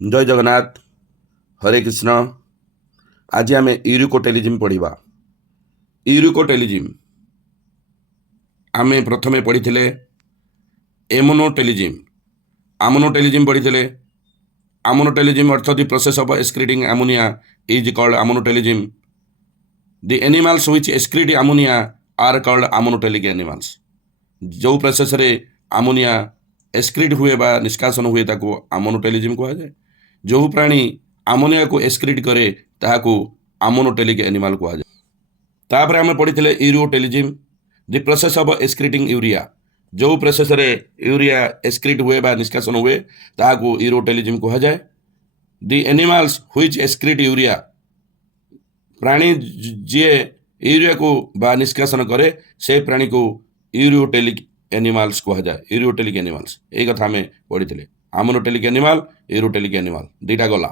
जय जगन्नाथ। हरे कृष्ण। आज आम यूरिकोटेलिजिम पढ़ा। यूरिकोटेलिजिम आम प्रथमे पढ़ी एमोनोटेलिजिम। आमोनोटेलिजिम पढ़ी। आमोनोटेलिजिम अर्थ the process of excreting ammonia is called ammonotelism. The animals which excrete ammonia are called ammonotelic animals. जो प्रोसेस रे अमोनिया एक्सक्रीट हुए बा निष्कासन हुए ताको आमोनोटेलिजिम कहा जाए। जो प्राणी अमोनिया को एक्सक्रीट करे ताको आमोनोटेलिक एनिमल कहा जाए। तापर आम पढ़ी ureotelism the process of excreting urea. जो प्रोसेस रे यूरिया एक्सक्रीट हुए बा निष्कासन हुए ताको यूरियोटेलिजिम कहा जाए। The animals which excrete urea प्राणी जी यूरिया को बा निष्कासन करे से प्राणी को यूरियोटेलिक एनिमल्स कहा जाए। यूरियोटेलिक एनिमल्स यही कथा आम पढ़ी। आमोनोटेलिक एनिमल यूरियोटेलिक एनिमल दुईटा गला।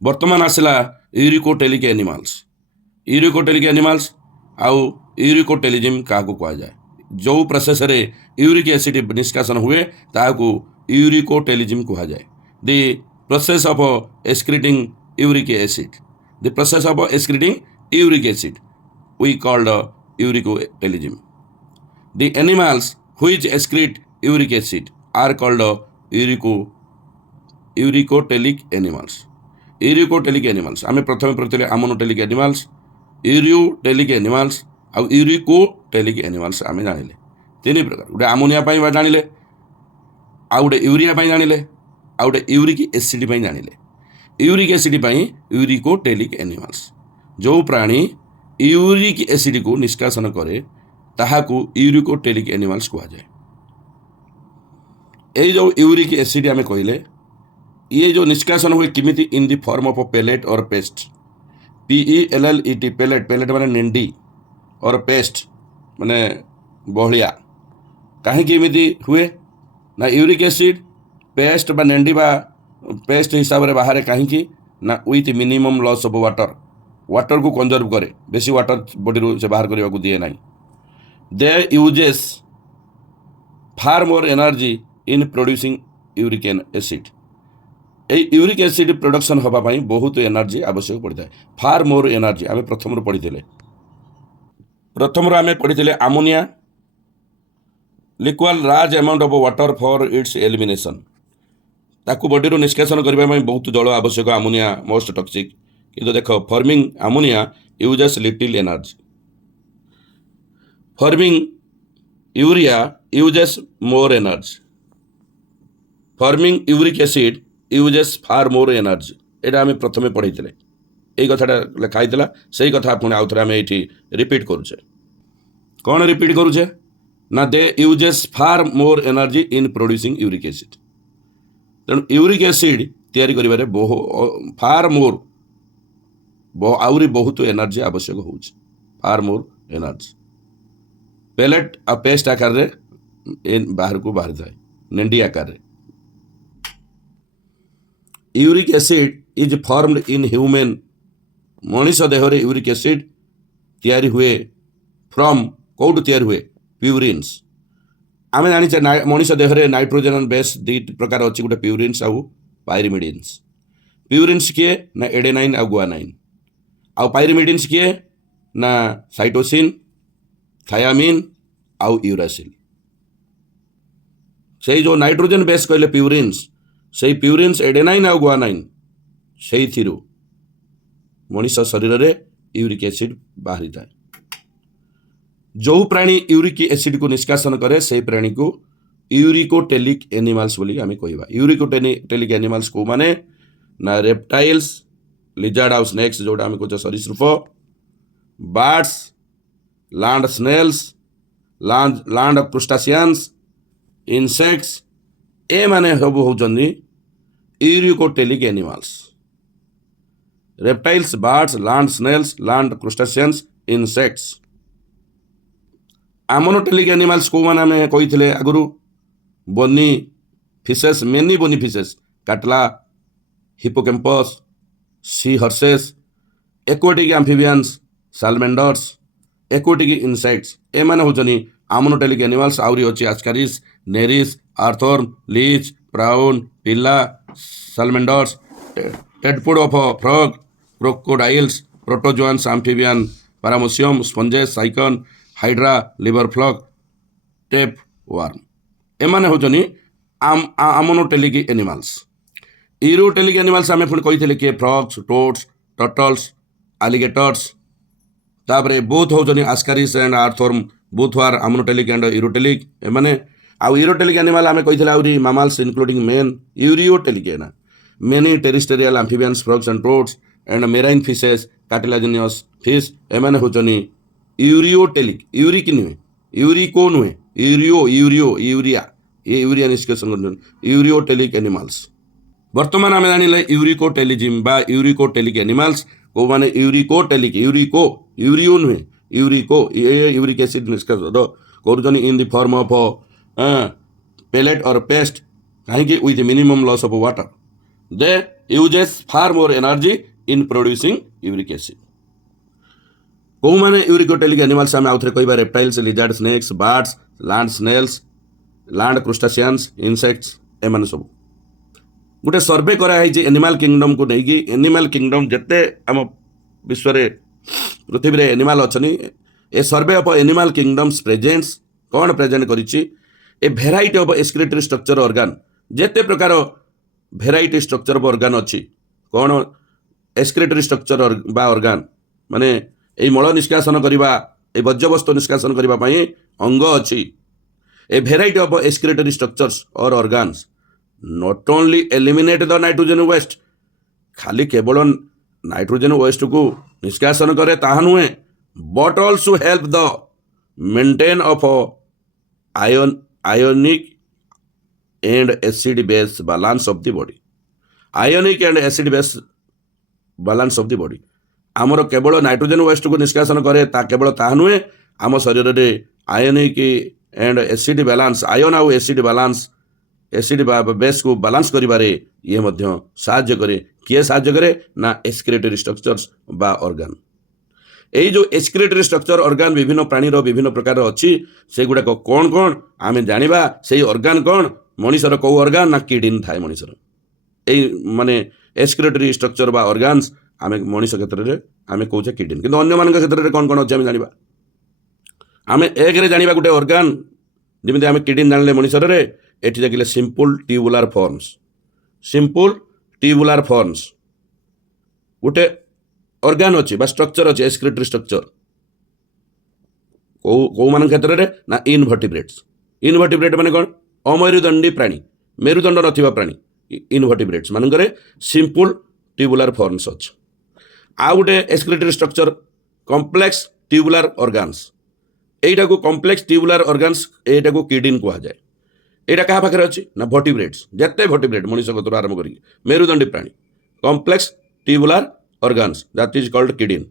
वर्तमान आसला यूरिकोटेलिक एनिमल्स। यूरिकोटेलिक एनिमल्स आउ यूरिकोटेलिजिम क्या कहा जाए। जो प्रोसेस रे यूरिक एसिड निष्कासन हुए ताकू यूरिकोटेलिजिम कहा जाए। दि process of excreting uric acid. The process of excreting uric acid we called uricotelism. The animals which excrete uric acid are called uricotelic animals. Uricotelic animals आम प्रथम पढ़ते आमोनोटेलिक एनिमल्स, यूरियोटेलिक एनिमल्स आउ uricotelic animals आम जानिले। तीन प्रकार। गोटे ammonia जानिले, आउ गोटे यूरिया जानिले, आउ गोटे यूरिक एसिड जानिले। Uric acid uricotelic animals. जो प्राणी यूरिक एसिड को निष्कासन करे ताहाकू यूरिकोटेलिक एनिमल्स कहा जाए। ये जो यूरिक एसिड आम कहले ये जो निष्कासन हुए किमिति in the form of pellet और पेस्ट। PELLET pellet. पेलेट माने नेंडी और पेस्ट माने बहलिया। कहीं एमती हुए ना यूरिक एसिड पेस्ट बा नेंडी बा पेस्ट हिसाब से बाहर कहीं ना with minimum loss of water. Water को कंजर्व करे, बेसी वाटर बॉडी से बाहर करने को दिए ना। They uses far more energy in producing uric acid. Uric acid production होगापाई बहुत एनर्जी आवश्यक पड़ता है। फार मोर एनर्जी आम प्रथम पढ़ी। प्रथम आम पढ़ी ammonia liquid large amount of water for its elimination. ताकू बॉडी निष्कासन करने बहुत जल आवश्यक। अमोनिया मोस्ट टॉक्सिक किंतु देख forming ammonia uses little energy. Forming urea uses more energy. Forming uric acid uses far more energy. यहाँ आम प्रथम पढ़ी यही कथाटा लिखाई से कथा पुणी आउ थे आम ये रिपीट करुचे। कौन रिपीट करुचे ना they uses far more energy in producing uric acid. तेणु यूरिक एसिड तैयारी करिबारे फार मोर आउरी बहुत एनर्जी आवश्यक हो। फार मोर एनर्जी पेलेट आ पेस्ट आकार रे बाहर को बाहर जाए नेंडी आकार रे। Uric acid is formed in human. मनीष देह रे यूरिक एसिड तैयारी हुए फ्रॉम कौटू तैयारी हुए प्यूरिन्स। आम जानी मनीष देह में नाइट्रोजन बेस दुई प्रकार अच्छी गोटे प्यूरिन्स आउ पायरिमिडिन्स। प्यूरिन्स किए ना एडेनाइन आउ गुआनाइन। आउ पायरिमिडिन्स किए ना साइटोसिन थायामिन आउ यूरासिल। से जो नाइट्रोजन बेस कहले प्यूरिन्स से प्यूरिन्स एडेनाइन आउ गुआनाइन से मनीष शरीर में यूरिक एसिड बाहरी था। जो प्राणी यूरिक एसिड को निष्कासन करे से प्राणी को यूरिकोटेलिक एनिमल्स बोली आम कहवा। यूरिकोटेलिक एनिमल्स को माने ना रेप्टाइल्स लिजार्ड आउ स्नेक्स जोटा आम कह सरीसृप, birds, land snails, land crustaceans, insects ए माने सब होचंदी uricotelic animals. Reptiles, birds, land snails, land crustaceans, insects. Ammonotelic animals को मैंने आम कही आगु bony fishes, many bony fishes, catla, hippocampus, sea horses, aquatic amphibians, salamanders, aquatic insects ए माने होचनी आमोनोटेलिक एनिमल्स। आउरी अच्छी आस्कारिस, नेरिस, आर्थर्न, leech, prawn, pila, salamanders, tadpole of a frog, crocodiles, protozoans, amphibian, paramecium, sponges, cycon, hydra, liver frog, tapeworm. ଏମାନେ ହେଉଛନ୍ତି ଆମୋନୋଟେଲିକ୍ animals. ୟୁରୋଟେଲିକ୍ animals ଆମେ ପୁଣି କହିଥିଲେ କିଏ ଫ୍ରଗ୍ସ, ଟୋଡ୍ସ, ଟର୍ଟଲ୍ସ, ଆଲିଗେଟର୍ସ। ତାପରେ ବୋଥ୍ ହେଉଛନ୍ତି ଆସ୍କାରିସ୍ ଆଣ୍ଡ ଆର୍ଥୱର୍ମ, ବୋଥ୍ ଆର୍ ଆମୋନୋଟେଲିକ୍ ଆଣ୍ଡ ୟୁରୋଟେଲିକ୍ ଏମାନେ। ଆଉ ୟୁରୋଟେଲିକ୍ ଆନିମାଲ୍ ଆମେ କହିଥିଲେ ଆହୁରି ମାମାଲ୍ସ ଇନକ୍ଲୁଡିଂ ମେନ୍ ୟୁରିଓଟେଲିକ୍ ଏନା many terrestrial amphibians frogs and toads and marine fishes cartilaginous fish ଏମାନେ ହେଉଛନ୍ତି ୟୁରିଓଟେଲିକ୍। ୟୁରିକ୍ ନୁହେଁ, ୟୁରିକୋ ନୁହେଁ, ୟୁରିଆ ये यूरिया निष्कासन କରୁଛନ୍ତି यूरियोटेलिक एनिमल्स। ବର୍ତ୍ତମାନ ଆମେ ଜାଣିଲେ ୟୁରିକୋଟେଲିଜିମ୍ ବା ୟୁରିକୋଟେଲିକ୍ ଏନିମାଲ୍ସ କେଉଁମାନେ ୟୁରିକୋଟେଲିକ୍ ୟୁରିଓ ନୁହେଁ ୟୁରିକ୍ ଏସିଡ୍ ନିଷ୍କାସନ କରୁଛନ୍ତି in the form of pellet or paste. କାହିଁକି? With minimum loss of water they uses far more energy in producing uric acid. କେଉଁମାନେ ୟୁରିକୋଟେଲିକ୍ ଏନିମାଲ୍ସ ଆମେ ଆଉଥରେ କହିବା reptiles, lizard, snakes, birds, land snails, land crustaceans, insects ଏମାନେ ସବୁ। ଗୋଟେ survey କରାହେଇଛି animal କିଙ୍ଗଡମ୍କୁ ନେଇକି। ଏନିମାଲ୍ କିଙ୍ଗଡମ୍ ଯେତେ ଆମ ବିଶ୍ୱରେ ପୃଥିବୀରେ ଏନିମାଲ୍ ଅଛନ୍ତି ଏ ସର୍ଭେ ଅଫ୍ ଏନିମାଲ୍ କିଙ୍ଗଡମ୍ସ ପ୍ରେଜେଣ୍ଟସ୍ କ'ଣ ପ୍ରେଜେଣ୍ଟ କରିଛି? ଏ ଭେରାଇଟି ଅଫ୍ ଏକ୍ସକ୍ରିଟୋରୀ ଷ୍ଟ୍ରକ୍ଚର ଅର୍ଗାନ୍। ଯେତେ ପ୍ରକାର ଭେରାଇଟି ଷ୍ଟ୍ରକ୍ଚର ଅଫ୍ ଅର୍ଗାନ୍ ଅଛି କ'ଣ ଏକ୍ସକ୍ରିଟୋରୀ ଷ୍ଟ୍ରକ୍ଚର ବା ଅର୍ଗାନ୍ ମାନେ ଏଇ ମଳ ନିଷ୍କାସନ କରିବା, ଏଇ ବର୍ଜ୍ୟବସ୍ତୁ ନିଷ୍କାସନ କରିବା ପାଇଁ ଅଙ୍ଗ ଅଛି। A variety of excretory structures or organs not only eliminate the nitrogen waste, खाली केवल नाइट्रोजन वेस्ट को निष्कासन करे ताहा नुहे, but also help the maintain of ionic and acid base balance of the body. Ionic and acid base balance of the body आमर केवल nitrogen waste को निष्कासन करे ता केवल ताहा नुहे, आम शरीर रे ionic and acid balance ion आउ एसिड बैलेंस एसिड बेस को बैलेंस करिबारे ये मध्य साहाय्य करे। किए साहाय्य करे ना एक्सक्रिटोरी स्ट्रक्चर्स बा ऑर्गन। एई जो एक्सक्रिटोरी स्ट्रक्चर ऑर्गन विभिन्न प्राणीर विभिन्न प्रकार अच्छी से गुड़ाक कौन कौन आमे जानिबा। से ऑर्गन कौन? मनीषर कौ ऑर्गन ना किडनी थाए मनीषर एई माने एक्सक्रिटोरी स्ट्रक्चर बा ऑर्गन्स आमे मनीष क्षेत्र रे आमे कहूचे किडनी, किंतु अन्य मान क्षेत्र रे कौन कौन अच्छे आमे जानिबा। आमे एक रे जानिबा गुटे ऑर्गन जेमिति आमे किडनी जानले मनीषर रे एठी देखिले simple tubular forms. Simple tubular forms गुटे ऑर्गन अच्छी बा स्ट्रक्चर अच्छे एक्सक्रिटोरी स्ट्रक्चर कौ मान क्षेत्र रे ना इनवर्टिब्रेट्स। इनवर्टिब्रेट माने कौन? अमेरुदंडी प्राणी, मेरुदंड नथिबा प्राणी इनवर्टिब्रेट्स मानकरे सिंपल ट्यूबुलर फॉर्म्स अच्छे। आ गुटे एक्सक्रिटोरी स्ट्रक्चर कॉम्प्लेक्स ट्यूबुलर ऑर्गन्स। एटा को कॉम्प्लेक्स ट्यूबुलर ऑर्गन्स एटा को किडनी कहा जाए। एटा कहा पाखरे अछि ना वर्टिब्रेट्स, जत्ते वर्टिब्रेट मनुष्य गतर आरंभ करी मेरुदंडी प्राणी complex tubular organs that is called kidney.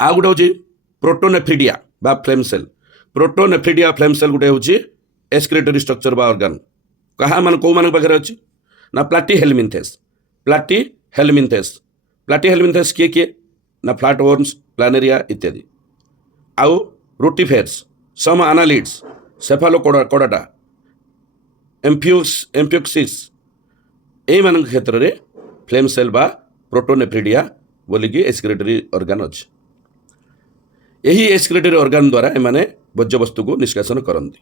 आ गुटे होछि प्रोटोनेफ्रिडिया बा flame cell. Protonephridia flame cell गुटे होछि एक्सक्रिटोरी स्ट्रक्चर बा ऑर्गन। कहा मान को मान पाखरे अछि ना प्लाटीहेल्मिन्थेस। प्लाटीहेल्मिन्थेस प्लाटीहेल्मिन्थेस किए ना फ्लैटवर्म्स, प्लानेरिया इत्यादि। आउ रोटिफेर्स, सम एनालिड्स, सेफालोकोडाटा, एम्फियोक्सिस एई मान क्षेत्र रे फ्लेम सेल बा प्रोटोनेफ्रिडिया बोलिकी एक्सक्रिटोरी ऑर्गन अछि। एही एक्सक्रिटोरी ऑर्गन द्वारा एमाने वर्ज्यवस्तु को निष्कासन करନ୍ତି।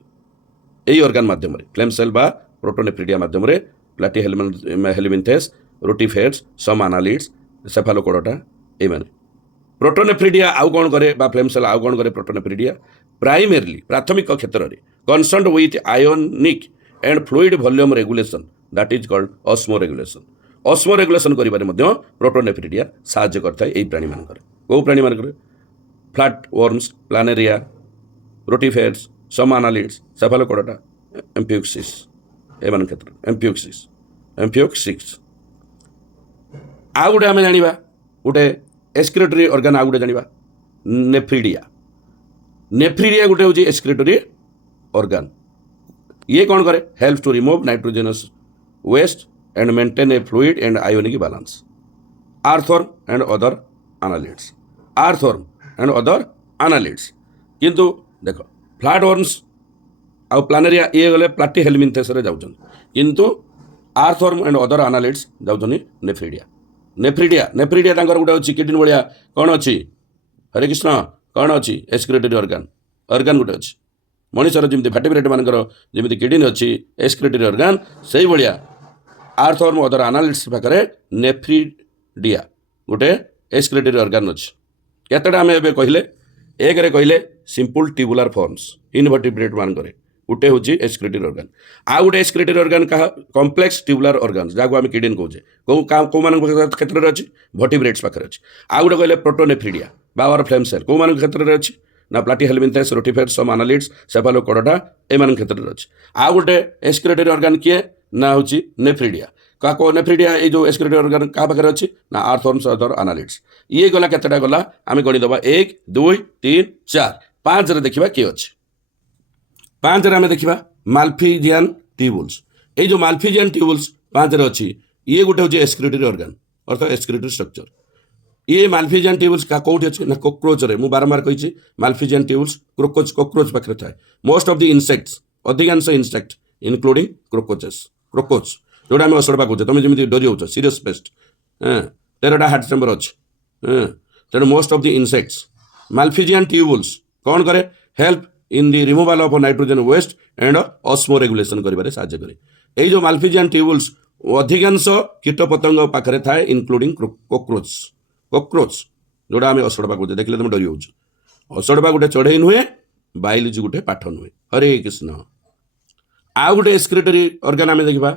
एही ऑर्गन माध्यम रे फ्लेम सेल बा प्रोटोनेफ्रिडिया माध्यम रे प्लाटीहेल्मिन्थेस, रोटिफेर्स, सम एनालिड्स, सेफालोकोडाटा एई माने। प्रोटोनेफ्रिडिया आउ कौन करे बा फ्लेम सेल आउ कौन करे? प्रोटोनेफ्रिडिया प्राइमरली प्राथमिक क्षेत्र में concern with ionic and fluid volume regulation that is called osmoregulation. Osmoregulation करिबारे मध्य प्रोटोनेफ्रिडिया साहाय्य करता है। एई प्राणी मानकर को प्राणी मानकर flat worms, planaria, rotifers, some annelids, cephalochordata, amphioxus ए मान क्षेत्र एम्फियोक्सिस। आ गुटे आमे जानिबा गुटे एक्सक्रिटोरी ऑर्गन आ गुटे जानिबा नेफ्रिडिया। नेफ्रिडिया गुटे होची एक्सक्रिटोरी ऑर्गन। ये कौन करे? Helps to remove nitrogenous waste and maintain a fluid and ionic balance. Earthworm and other annelids, earthworm and other annelids. किंतु देखो फ्लैटवर्म्स आ प्लानेरिया ये गले प्लाटीहेल्मिन्थेस रे जाउछन, किंतु आर्थवर्म एंड अदर आनालिड्स जाउछनी नेफ्रिडिया नेफ्रिडिया नेफ्रिडिया तांकर गुटे अछि किडनी भलिया कोन अछि हरे कृष्ण कोन अछि एक्सक्रीटरी ऑर्गन गुटे अछि मनुष्यर जमी भाटिब्रेट मानकर जमी किडनी अच्छी एक्सक्रीटरी ऑर्गन से भाया आर्थवर्म अदर आनालिड्स पाखे नेफ्रिडिया गोटे एक्सक्रीटरी ऑर्गन अच्छी केतटा आम ए कहले एक कहले सिंपल ट्यूबुलर फॉर्म्स इनवर्टिब्रेट मानकर गोटे हूँ एक्सक्रीटरी ऑर्गन आउ गोटे एक्सक्रीटरी ऑर्गन क्या कॉम्प्लेक्स ट्यूबुलर ऑर्गन जहाँ आम किडनी कहे कौ क्षेत्र में अच्छी वर्टिब्रेट्स पाखे अच्छी आउ गोटे कहले प्रोटोनेफ्रिडिया बावर फ्लेम सेल कौ क्षेत्र में अच्छी ना प्लाटी हेलमिन्थेस रोटिफेट्स सम आनालिड्स सेफालोकोडा एमान क्षेत्र में अच्छी आउ गोटे एक्सक्रीटरी ऑर्गन किए ना हूँ नेफ्रिडिया क्या नेफ्रिडिया ये जो एक्सक्रीटरी ऑर्गन क्या पाखे अच्छी ना आर्थवर्म्स अदर आनालिड्स ये गला केतटा गला आम गणिदेवा 1 2 3 4 5 देखा किए अच्छे 5 आम देखा माल्फिजियन ट्यूबुल्स ये जो माल्फिजियन ट्यूबुल्स 5 अच्छी ये गोटे हूँ एक्सक्रीटरी ऑर्गन अर्थात एक्सक्रीटरी स्ट्रक्चर ये माल्फिजियन ट्यूबुल्स का कौटी अच्छे ना कोक्रोच रे बारंबार कही माल्फिजियन ट्यूबुल्स कोक्रोच पाखे थाए मोस्ट ऑफ द इंसेक्ट्स अधिकांश इंसेक्ट इनक्लूडिंग क्रोकोच जोटा आम असड़पा कहे तुम जमी डरी हो सीरीयस पेस्ट 13टा हार्ट चेम्बर अच्छे तेणु most of the insects malpighian tubules कौन करे help in the removal of nitrogen waste and osmoregulation करिबारे साहाय्य करे ये जो माल्फिजियन ट्यूबुल्स अधिकांश कीट पतंग पाखे थाए इनक्लूडिंग कोक्रोच जोड़ा आम असड़पा कहे देखिले तुम डरी हो असड़पा गोटे चढ़ई नुहे बायोलॉजी गोटे पाठ नुहे हरे कृष्ण आउ गोटे एक्सक्रीटरी ऑर्गन आम देखा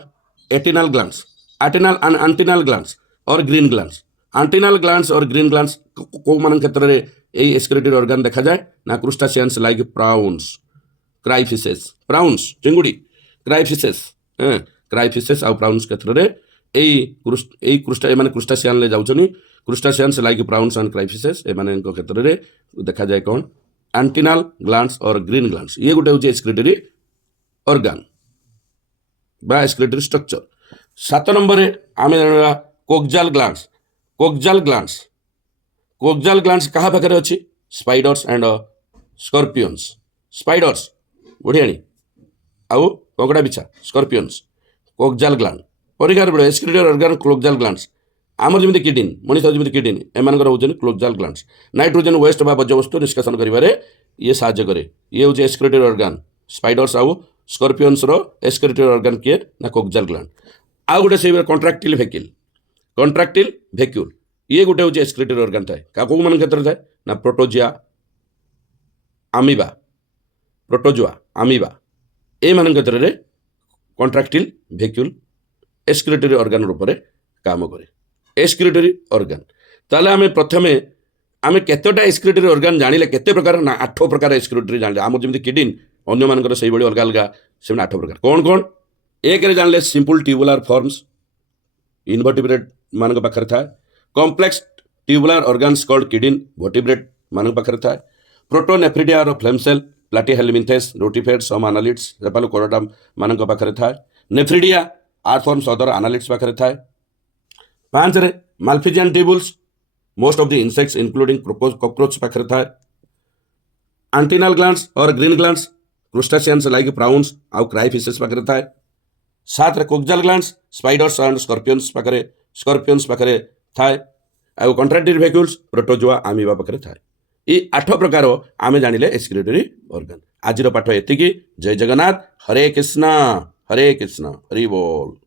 एटिनल ग्लैंड्स एंटिनल ग्लैंड्स और ग्रीन ग्लैंड्स एंटिनल ग्लैंड्स और ग्रीन ग्लैंड्स कौ मान क्षेत्र में यही एक्सक्रीटरी ऑर्गन देखा जाए ना क्रुस्टासियंस लाइक प्राउन्स क्राइफिशेस प्राउन्स चिंगुड़ी क्राइफिशेस आउ प्राउन्स क्षेत्र में यही क्रुस्टासियन ले जाऊँ क्रुस्टासियंस लाइक प्राउन्स एंड क्राइफिशेस एमान क्षेत्र में देखा जाए कौन एंटिनल ग्लैंड्स और ग्रीन ग्लैंड्स ये गोटे हूँ एक्सक्रीटरी ऑर्गन बा एक्सक्रीटरी स्ट्रक्चर 7 नंबर आम जाना कोक्जाल ग्लैंड्स कहाँ पाखे अच्छी स्पाइडर्स एंड स्कॉर्पियंस स्पाइडर्स बढ़ियाणी आउ कंकड़ा बिछा स्कॉर्पियंस कोक्जाल ग्लैंड परीक्षार बेले एक्सक्रीटरी ऑर्गन क्लोक्जाल ग्लैंड्स आमर जमी किडनी मनुष्य जमी किडनी एम हूँ क्लोक्जाल ग्लैंड्स नाइट्रोजन वेस्ट बा बर्ज्यवस्तु निष्कासन करें ये साहाय्य करे ये हूँ एक्सक्रीटरी ऑर्गन स्पाइडर्स आउ स्कॉर्पियंस रो एक्सक्रीटरी ऑर्गन किए ना कोक्जाल ग्लैंड आउ गोटे से कॉन्ट्रैक्टाइल वैक्यूल ये गोटे हूँ एक्सक्रीटरी ऑर्गन थाए क्या कौ मान क्षेत्र थाए ना प्रोटोजुआ आमीबा ए मान क्षेत्र में कॉन्ट्रैक्टाइल वैक्यूल एक्सक्रीटरी ऑर्गन रूप में काम करे एक्सक्रीटरी ऑर्गन ताले आम प्रथमे आम केतटा एक्सक्रीटरी ऑर्गन जानिले केते प्रकार ना 8 प्रकार एक्सक्रीटरी जानिले आम जमी किडनी अन्य मानकर से अलग अलग से 8 प्रकार कौन कौन एक जानले सिंपल ट्यूबुलर फॉर्म्स इनवर्टिब्रेट मान पाखे थाए complex tubular organs called kidney vertebrate मान पाखे थाए प्रोटोनेफ्रिडिया और फ्लेम सेल प्लाटी हेलमिन्थेस रोटिफेट्स सम आनालिड्स सेफालोकोडा मान पाखे थाए नेफ्रिडिया आर्थवर्म्स अदर आनालिड्स पाखे थाए 5 Malpighian tubules most of the insects including cockroach पाखे थाए एंटिनल ग्लैंड्स और ग्रीन ग्लैंड्स क्रुस्टासियंस लाइक प्राउन्स आउ क्राइफिशेस पाखे थाए 7 कोक्जाल ग्लैंड्स स्पाइडर्स एंड स्कॉर्पियंस पाखे थाए आउ कॉन्ट्रैक्टाइल वैक्यूल्स प्रोटोजुआ आमीबा पाखे थाए ये 8 प्रकार आम जानिले एक्सक्रीटरी ऑर्गन आज पाठ एतिकी जय जगन्नाथ हरे कृष्ण हरि बोल।